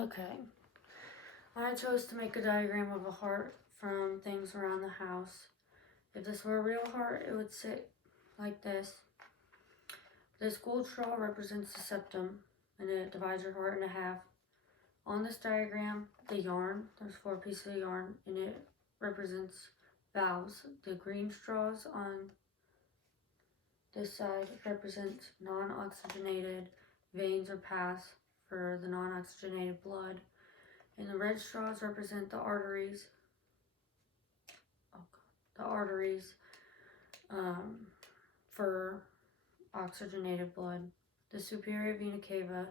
Okay, I chose to make a diagram of a heart from things around the house. If this were a real heart, it would sit like this. This gold straw represents the septum, and it divides your heart in half. On this diagram, the yarn, there's 4 pieces of yarn, and it represents valves. The green straws on this side represents non-oxygenated veins or paths for the non-oxygenated blood. And the red straws represent the arteries. The arteries for oxygenated blood. The superior vena cava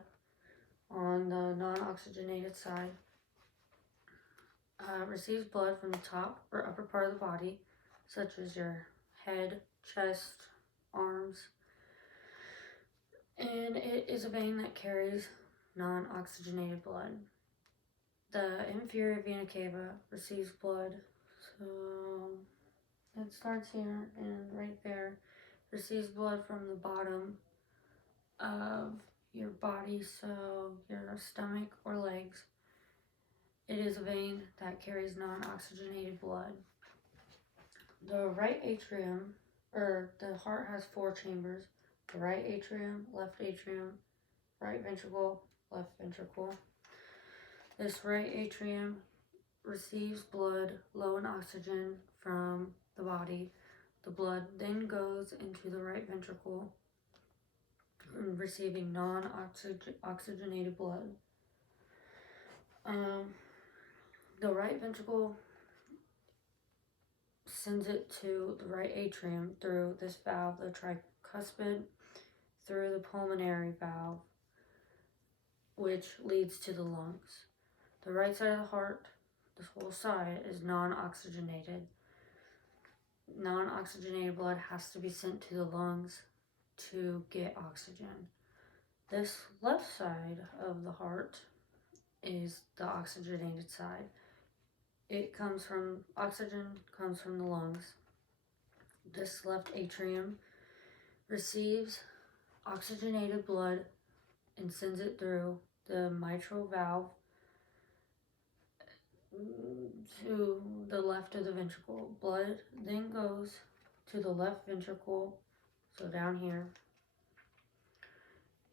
on the non-oxygenated side receives blood from the top or upper part of the body, such as your head, chest, arms, and it is a vein that carries non-oxygenated blood. The inferior vena cava receives blood, so it starts here and right there, receives blood from the bottom of your body, so your stomach or legs. It is a vein that carries non-oxygenated blood. The right atrium, or the heart has 4 chambers. The right atrium, right ventricle, left ventricle. This right atrium receives blood low in oxygen from the body. The blood then goes into the right ventricle, receiving non-oxygenated blood. The right ventricle sends it to the right atrium through this valve, the tricuspid, through the pulmonary valve, which leads to the lungs. The right side of the heart, this whole side, is non-oxygenated. Non-oxygenated blood has to be sent to the lungs to get oxygen. This left side of the heart is the oxygenated side. Oxygen comes from the lungs. This left atrium receives oxygenated blood and sends it through the mitral valve to the left of the ventricle. Blood then goes to the left ventricle, so down here.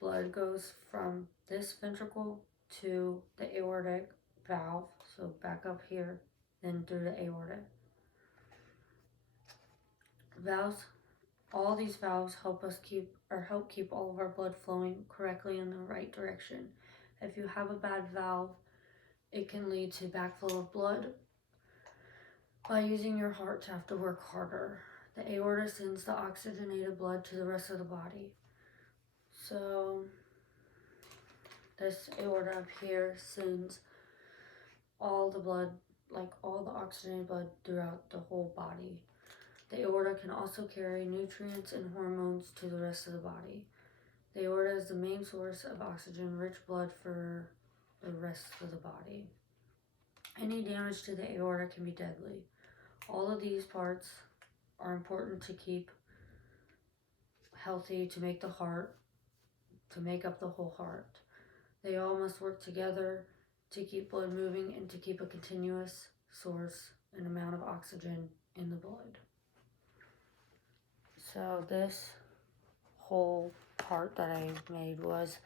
Blood goes from this ventricle to the aortic valve, so back up here, then through the aorta. Valves, all these valves help keep all of our blood flowing correctly in the right direction. If you have a bad valve, it can lead to backflow of blood by using your heart to have to work harder. The aorta sends the oxygenated blood to the rest of the body. So this aorta up here sends all the blood, like all the oxygenated blood throughout the whole body. The aorta can also carry nutrients and hormones to the rest of the body. The aorta is the main source of oxygen-rich blood for the rest of the body. Any damage to the aorta can be deadly. All of these parts are important to keep healthy, to make the heart, to make up the whole heart. They all must work together to keep blood moving and to keep a continuous source and amount of oxygen in the blood. So this whole part that I made was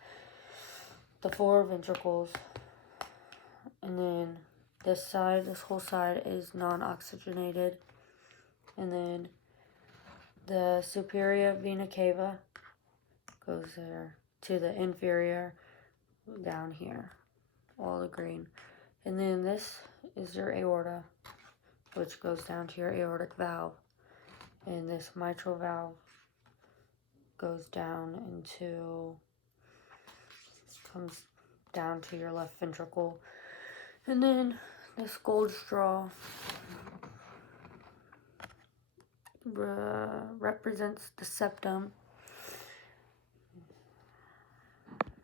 the 4 ventricles, and then this whole side is non-oxygenated, and then the superior vena cava goes there to the inferior down here, all the green. And then this is your aorta, which goes down to your aortic valve. And this mitral valve goes down comes down to your left ventricle. And then this gold straw represents the septum,